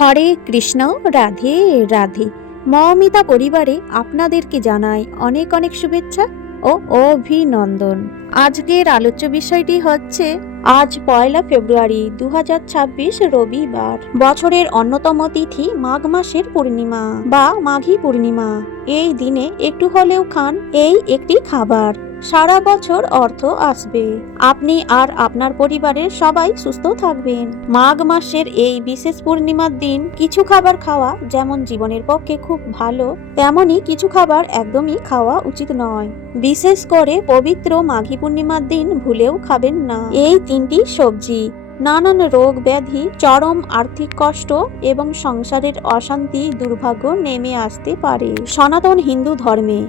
হরে কৃষ্ণ, রাধে রাধে। মৌমিতা পরিবারে আপনাদেরকে জানাই অনেক অনেক শুভেচ্ছা ও অভিনন্দন। আজকের আলোচ্য বিষয়টি হচ্ছে আজ 1 ফেব্রুয়ারি 2026 রবিবার। বছরের অন্যতম তিথি মাঘ মাসের পূর্ণিমা বা মাঘী পূর্ণিমা। এই দিনে একটু হলেও খান এই একটি খাবার, সারা বছর অর্থ আসবে। আপনি আর আপনার পরিবারের সবাই সুস্থ থাকবেন। মাঘ মাসের এই বিশেষ পূর্ণিমার দিন কিছু খাবার খাওয়া যেমন জীবনের পক্ষে খুব ভালো, তেমনি কিছু খাবার একদমই খাওয়া উচিত নয়। বিশেষ করে পবিত্র মাঘী পূর্ণিমার দিন ভুলেও খাবেন না এই 3টি সবজি। নানান রোগ ব্যাধি, চরম আর্থিক কষ্ট এবং সংসারের অশান্তি, দুর্ভাগ্য নেমে আসতে পারে। সনাতন হিন্দু ধর্মে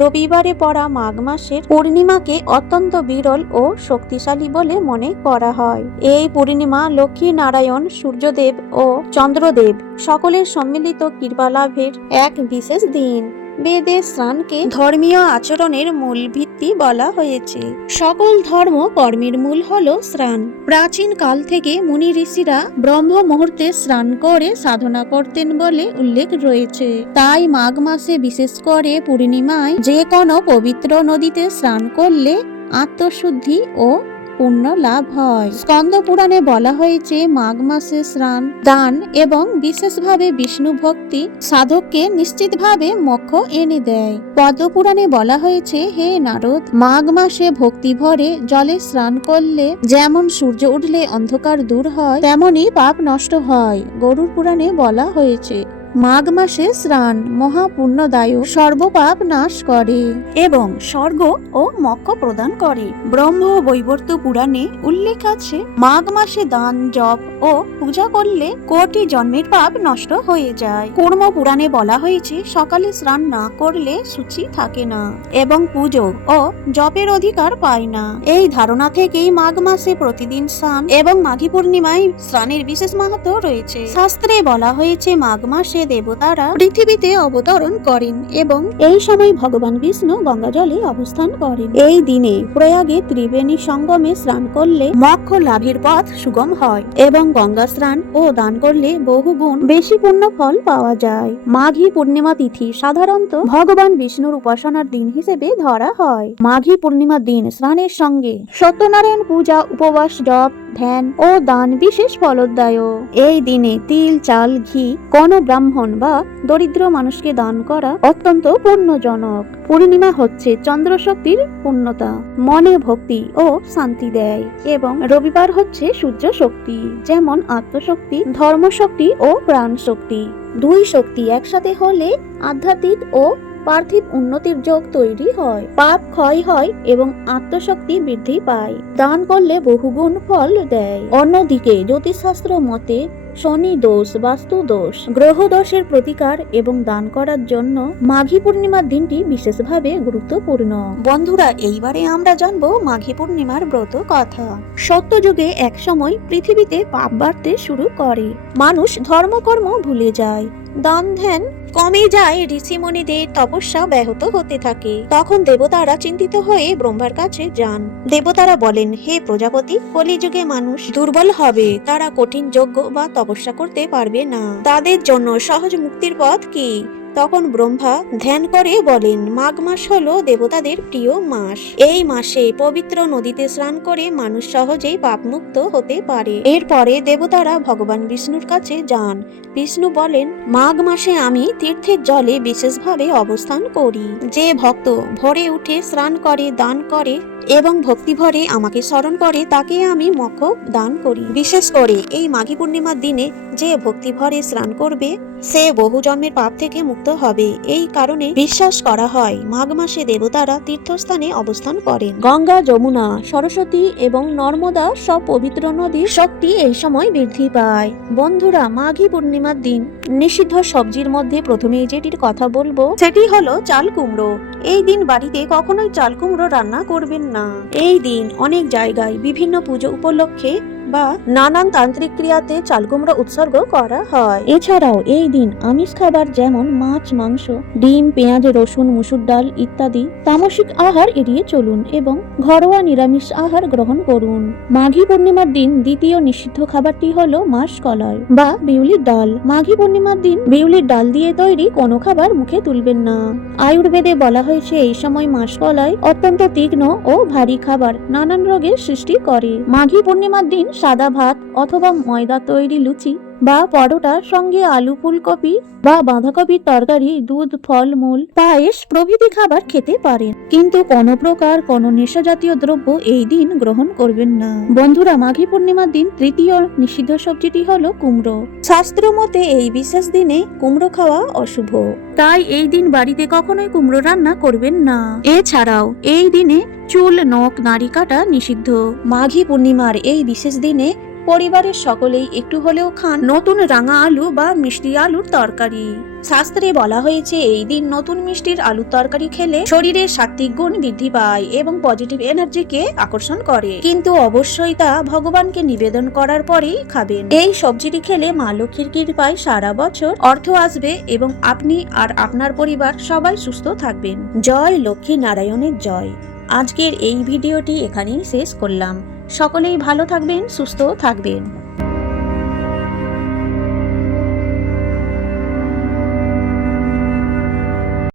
রবিবারে পড়া মাঘ মাসের পূর্ণিমাকে অত্যন্ত বিরল ও শক্তিশালী বলে মনে করা হয়। এই পূর্ণিমা লক্ষ্মী নারায়ণ, সূর্যদেব ও চন্দ্রদেব সকলের সম্মিলিত কৃপা লাভের এক বিশেষ দিন। বেদে স্নানকে ধর্মীয় আচরণের মূল ভিত্তি বলা হয়েছে। সকল ধর্ম কর্মের মূল হলো স্নান। প্রাচীন কাল থেকে মুনি ঋষিরা ব্রহ্ম মুহূর্তে স্নান করে সাধনা করতেন বলে উল্লেখ রয়েছে। তাই মাঘ মাসে বিশেষ করে পূর্ণিমায় যে কোনো পবিত্র নদীতে স্নান করলে আত্মশুদ্ধি ও পুণ্য লাভ হয়। স্কন্দ পুরাণে বলা হয়েছে মাঘ মাসে স্নান, দান এবং বিশেষভাবে বিষ্ণু ভক্তি সাধককে নিশ্চিতভাবে মোক্ষ এনে দেয়। পদ্ম পুরাণে বলা হয়েছে, হে নারদ, মাঘ মাসে ভক্তি ভরে জলে স্নান করলে যেমন সূর্য উঠলে অন্ধকার দূর হয়, তেমনি পাপ নষ্ট হয়। গরুড় পুরাণে বলা হয়েছে, মাঘ মাসে স্নান মহাপুণ্যদায়ক, সর্বপাপ নাশ করে এবং স্বর্গ ও মোক্ষ প্রদান করে। ব্রহ্ম বৈবর্ত পুরাণে উল্লেখ আছে, মাঘ মাসে দান, জপ ও পূজা করলে কোটি জন্মের পাপ নষ্ট হয়ে যায়। কূর্ম পুরাণে বলা হয়েছে, সকালে স্নান না করলে সূচি থাকে না এবং পুজো ও জপের অধিকার পায় না। এই ধারণা থেকেই মাঘ মাসে প্রতিদিন স্নান এবং মাঘী পূর্ণিমায় স্নানের বিশেষ মাহাত্ম্য রয়েছে। শাস্ত্রে বলা হয়েছে, মাঘ মাসে দেবতারা পৃথিবীতে অবতরণ করেন এবং এই সময় ভগবান বিষ্ণু গঙ্গা জলে অবস্থান করেন। এই দিনে প্রয়াগে ত্রিবেণী সঙ্গমে স্নান করলে মোক্ষ লাভের পথ সুগম হয় এবং গঙ্গা স্নান ও দান করলে বহুগুণ বেশি পুণ্য ফল পাওয়া যায়। মাঘী পূর্ণিমা তিথি সাধারণত ভগবান বিষ্ণুর উপাসনার দিন হিসেবে ধরা হয়। মাঘী পূর্ণিমার দিন স্নানের সঙ্গে সত্যনারায়ণ পূজা, উপবাস, জপ, ধ্যান ও দান বিশেষ ফলদায়ক। এই দিনে তিল, চাল, ঘি কোন ব্রাহ্মণ বা দরিদ্র মানুষকে দান করা অত্যন্ত পুণ্যজনক। পূর্ণিমা হচ্ছে চন্দ্র শক্তির পূর্ণতা, মনে ভক্তি ও শান্তি দেয় এবং রবিবার হচ্ছে সূর্য শক্তি, যেমন আত্মশক্তি, ধর্মশক্তি ও প্রাণ শক্তি। দুই শক্তি একসাথে হলে আধ্যাত্মিক ও পার্থিব উন্নতির যোগ তৈরি হয়, পাপ ক্ষয় হয় এবং আত্মশক্তি বৃদ্ধি পায়। দান করলে বহুগুণ ফল দেয়। অন্যদিকে জ্যোতিষশাস্ত্র মতে শনি দোষ, বাস্তু দোষ, গ্রহ দোষের প্রতিকার এবং দান করার জন্য মাঘী পূর্ণিমার দিনটি বিশেষভাবে গুরুত্বপূর্ণ। বন্ধুরা, এইবারে আমরা জানবো মাঘী পূর্ণিমার ব্রত কথা। সত্যযুগে এক সময় পৃথিবীতে পাপ বাড়তে শুরু করে, মানুষ ধর্মকর্ম ভুলে যায়, দান ধ্যান কমে যায়, ঋষিমুনিদের তপস্যা ব্যাহত হতে থাকে। তখন দেবতারা চিন্তিত হয়ে ব্রহ্মার কাছে যান। দেবতারা বলেন, হে প্রজাপতি, কলিযুগে মানুষ দুর্বল হবে, তারা কঠিন যজ্ঞ বা তপস্যা করতে পারবে না, তাদের জন্য সহজ মুক্তির পথ কি? তখন ব্রহ্মা ধ্যান করে বলেন, মাঘ মাস হলো দেবতাদের প্রিয় মাস। এই মাসে পবিত্র নদীতে স্নান করে মানুষ সহজেই পাপমুক্ত হতে পারে। এরপরে দেবতারা ভগবান বিষ্ণুর কাছে যান। বিষ্ণু বলেন, মাঘ মাসে আমি তীর্থের জলে বিশেষভাবে অবস্থান করি। যে ভক্ত ভোরে উঠে স্নান করে, দান করে এবং ভক্তি ভরে আমাকে স্মরণ করে, তাকে আমি মোক্ষ দান করি। বিশেষ করে এই মাঘী পূর্ণিমার দিনে যে ভক্তি ভরে স্নান করবে, সে বহু জন্মের পাপ থেকে মুক্ত হবে। এই কারণে বিশ্বাস করা হয় মাঘ মাসে দেবতারা তীর্থস্থানে অবস্থান করেন। গঙ্গা, যমুনা, সরস্বতী এবং নর্মদা সব পবিত্র নদীর শক্তি এই সময় বৃদ্ধি পায়। বন্ধুরা, মাঘী পূর্ণিমার দিন নিষিদ্ধ সবজির মধ্যে প্রথমে যেটির কথা বলবো সেটি হলো চাল কুমড়ো। এই দিন বাড়িতে কখনোই চাল কুমড়ো রান্না করবেন না। এই দিন অনেক জায়গায় বিভিন্ন পুজো উপলক্ষে বা নানান তান্ত্রিক ক্রিয়াতে চাল কুমড়ো উৎসর্গ করা হয়। এছাড়াও এই দিন আমিষ খাবার যেমন মাছ, মাংস, ডিম, পেঁয়াজ, রসুন, মুসুর ডাল ইত্যাদি তামসিক আহার এড়িয়ে চলুন এবং ঘরোয়া নিরামিষ আহার গ্রহণ করুন। মাঘী পূর্ণিমার দিন দ্বিতীয় নিষিদ্ধ খাবারটি হলো মাসকলাই বা বিউলির ডাল। মাঘী পূর্ণিমার দিন বিউলির ডাল দিয়ে তৈরি কোনো খাবার মুখে তুলবেন না। আয়ুর্বেদে বলা হয়েছে এই সময় মাসকলাই অত্যন্ত তীক্ষ্ণ ও ভারী খাবার নানান রোগের সৃষ্টি করে। মাঘী পূর্ণিমার দিন সাদা ভাত অথবা ময়দা তৈরি লুচি বা পরোটার সঙ্গে আলু, ফুলকপি বা বাঁধাকপির তরকারি, দুধ, ফলমূল, পায়েস প্রভৃতি খাবার খেতে পারেন, কিন্তু কোনো প্রকার কোনো নেশা জাতীয় দ্রব্য এই দিন গ্রহণ করবেন না। বন্ধুরা, মাঘী পূর্ণিমার দিন তৃতীয় নিষিদ্ধ সবজিটি হলো কুমড়ো। শাস্ত্র মতে এই বিশেষ দিনে কুমড়ো খাওয়া অশুভ, তাই এই দিন বাড়িতে কখনোই কুমড়ো রান্না করবেন না। এছাড়াও এই দিনে চুল, নখ, নাড়ি কাটা নিষিদ্ধ। মাঘী পূর্ণিমার এই বিশেষ দিনে পরিবারের সকলেই একটু হলেও খান নতুন রাঙা আলু বা মিষ্টি আলুর তরকারি। শাস্ত্রে বলা হয়েছে এই দিন নতুন মিষ্টির আলুর তরকারি খেলে শরীরের সাত্ত্বিক গুণ বৃদ্ধি পায় এবং পজিটিভ এনার্জিকে আকর্ষণ করে, কিন্তু অবশ্যই তা ভগবানকে নিবেদন করার পরেই খাবেন। এই সবজিটি খেলে মা লক্ষ্মীর কৃপায় সারা বছর অর্থ আসবে এবং আপনি আর আপনার পরিবার সবাই সুস্থ থাকবেন। জয় লক্ষ্মী নারায়ণের জয়। আজকের এই ভিডিওটি এখানেই শেষ করলাম। সকলেই ভালো থাকবেন, সুস্থ থাকবেন।